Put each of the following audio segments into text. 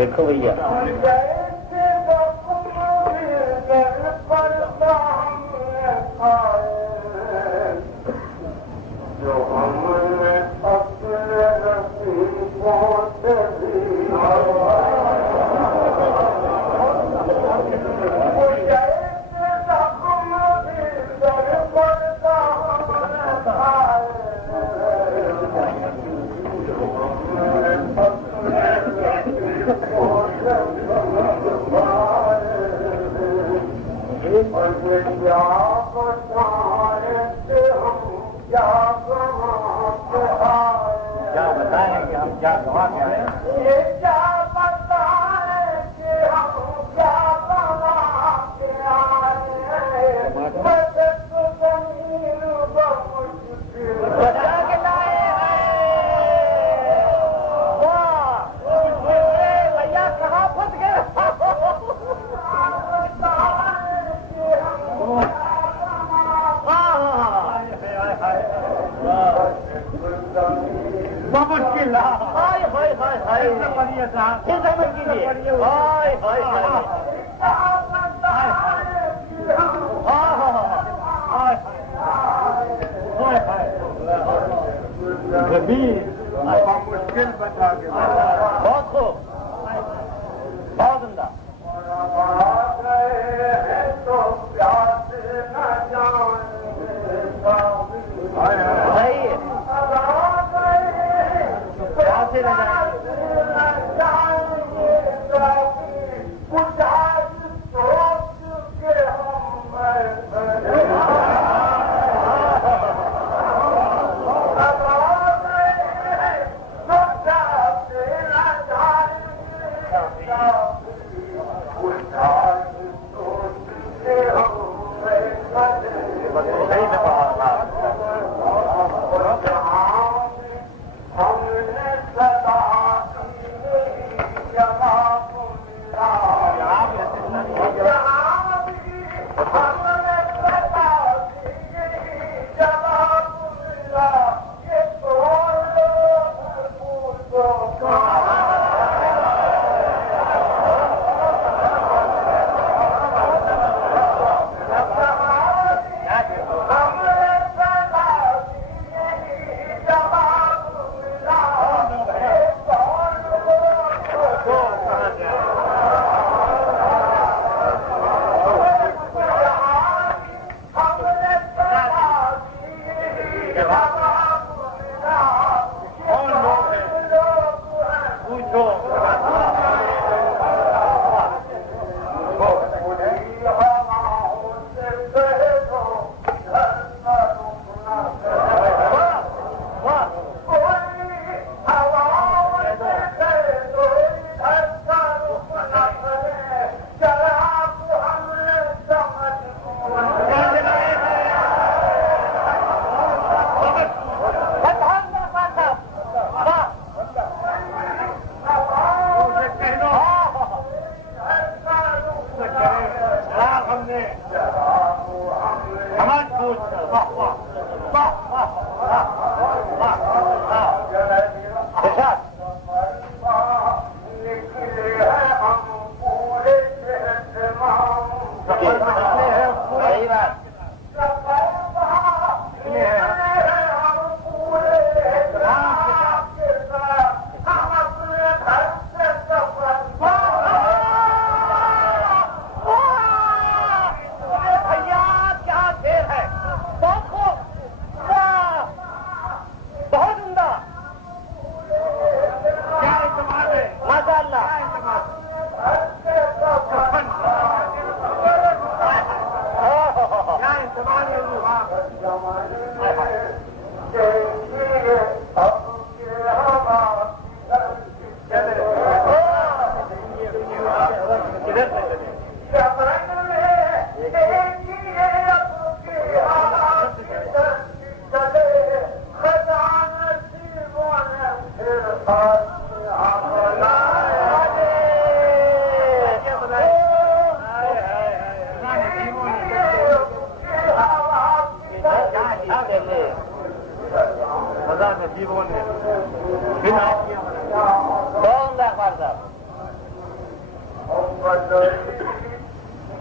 देखो भैया जो हमने अपने नसीबों से भी क्या बताएं कि हम क्या गवा के आए ये क्या बताएं कि हम क्या गवा के आए मदद जमीन मुश्किल बचा के लाए हैं। वाह भैया कहाँ फंस गए मुश्किल हाय हाय हाय हाय फिर समझ कीजिए हाय हाय हाय मुश्किल बता के बहुत खूब बहुत उमदा तो प्यास न सही है प्यासे न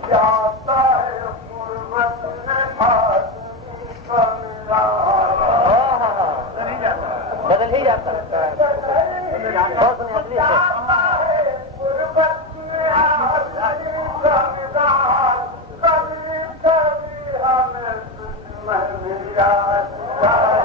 जाता है गुरबत में आदमी का मिला बदल ही जाता है बहुत सुनिए जाता है गुरबत में आदमी का मिला कभी कभी हमें दुश्मन याद